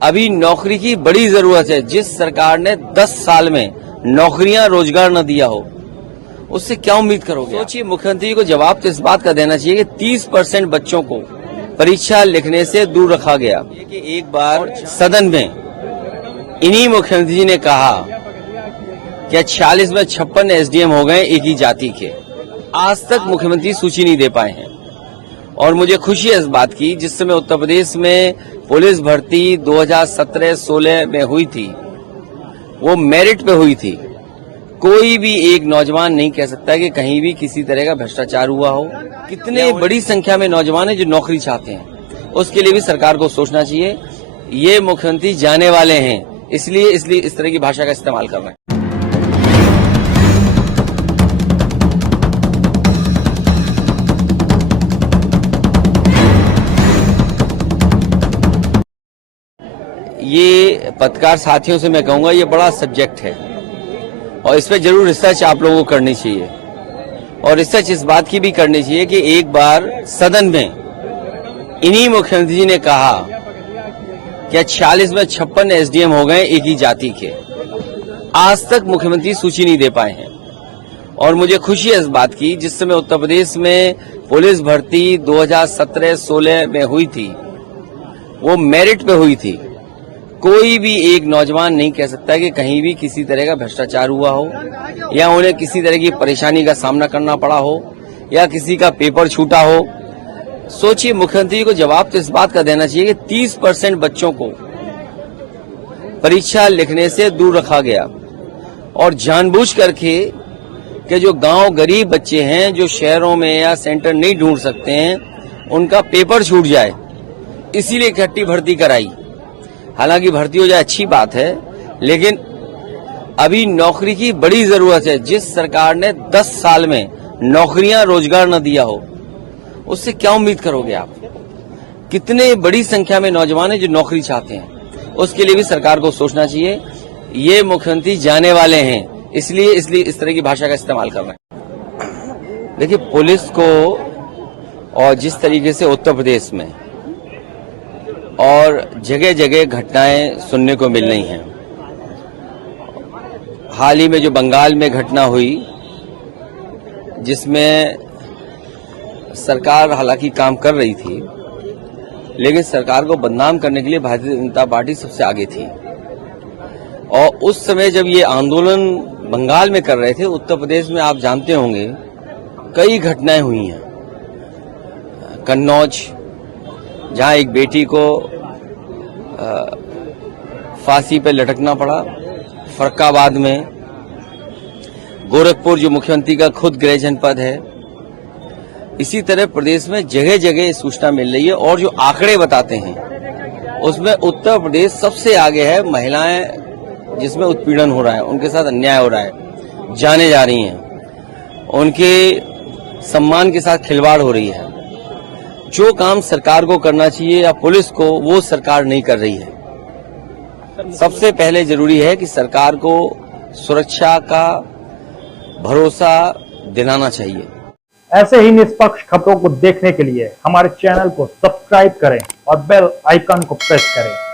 अभी नौकरी की बड़ी जरूरत है। जिस सरकार ने 10 साल में नौकरियां रोजगार न दिया हो, उससे क्या उम्मीद करोगे? सोचिए, मुख्यमंत्री को जवाब तो इस बात का देना चाहिए कि 30% बच्चों को परीक्षा लिखने से दूर रखा गया। कि एक बार सदन में इन्हीं मुख्यमंत्री जी ने कहा कि 46 में 56 एसडीएम हो गए एक ही जाति के। आज तक मुख्यमंत्री सूची नहीं दे पाए हैं और मुझे खुशी है इस बात की। जिस समय उत्तर प्रदेश में पुलिस भर्ती 2017-16 में हुई थी, वो मेरिट पे हुई थी। कोई भी एक नौजवान नहीं कह सकता कि कहीं भी किसी तरह का भ्रष्टाचार हुआ हो। कितने बड़ी संख्या में नौजवान हैं जो नौकरी चाहते हैं, उसके लिए भी सरकार को सोचना चाहिए। ये मुख्यमंत्री जाने वाले हैं, इसलिए इस तरह की भाषा का इस्तेमाल कर रहे हैं। ये पत्रकार साथियों से मैं कहूंगा, ये बड़ा सब्जेक्ट है और इस पर जरूर रिसर्च आप लोगों को करनी चाहिए। और रिसर्च इस बात की भी करनी चाहिए कि एक बार सदन में इन्हीं मुख्यमंत्री जी ने कहा कि 46 में 56 एसडीएम हो गए एक ही जाति के। आज तक मुख्यमंत्री सूची नहीं दे पाए हैं और मुझे खुशी है इस बात की। जिस समय उत्तर प्रदेश में पुलिस भर्ती 2017-16 में हुई थी, वो मेरिट पे हुई थी। कोई भी एक नौजवान नहीं कह सकता कि कहीं भी किसी तरह का भ्रष्टाचार हुआ हो या उन्हें किसी तरह की परेशानी का सामना करना पड़ा हो या किसी का पेपर छूटा हो। सोचिए, मुख्यमंत्री को जवाब तो इस बात का देना चाहिए कि 30% बच्चों को परीक्षा लिखने से दूर रखा गया और जानबूझ करके कि जो गांव गरीब बच्चे हैं, जो शहरों में या सेंटर नहीं ढूंढ सकते हैं, उनका पेपर छूट जाए, इसीलिए इकट्ठी भर्ती कराई। हालांकि भर्ती हो जाए अच्छी बात है, लेकिन अभी नौकरी की बड़ी जरूरत है। जिस सरकार ने 10 साल में नौकरियां रोजगार न दिया हो, उससे क्या उम्मीद करोगे आप? कितने बड़ी संख्या में नौजवान हैं जो नौकरी चाहते हैं, उसके लिए भी सरकार को सोचना चाहिए। ये मुख्यमंत्री जाने वाले हैं, इसलिए इस तरह की भाषा का इस्तेमाल कर रहे हैं। देखिए, पुलिस को और जिस तरीके से उत्तर प्रदेश में और जगह जगह घटनाएं सुनने को मिल रही हैं, हाल ही में जो बंगाल में घटना हुई, जिसमें सरकार हालांकि काम कर रही थी, लेकिन सरकार को बदनाम करने के लिए भारतीय जनता पार्टी सबसे आगे थी। और उस समय जब ये आंदोलन बंगाल में कर रहे थे, उत्तर प्रदेश में आप जानते होंगे कई घटनाएं हुई हैं। कन्नौज, जहां एक बेटी को फांसी पर लटकना पड़ा, फर्रुखाबाद में, गोरखपुर जो मुख्यमंत्री का खुद गृह जनपद है। इसी तरह प्रदेश में जगह जगह सूचना मिल रही है और जो आंकड़े बताते हैं उसमें उत्तर प्रदेश सबसे आगे है। महिलाएं जिसमें उत्पीड़न हो रहा है, उनके साथ अन्याय हो रहा है, जाने जा रही हैं, उनके सम्मान के साथ खिलवाड़ हो रही है। जो काम सरकार को करना चाहिए या पुलिस को, वो सरकार नहीं कर रही है। सबसे पहले जरूरी है कि सरकार को सुरक्षा का भरोसा दिलाना चाहिए। ऐसे ही निष्पक्ष खबरों को देखने के लिए हमारे चैनल को सब्सक्राइब करें और बेल आइकन को प्रेस करें।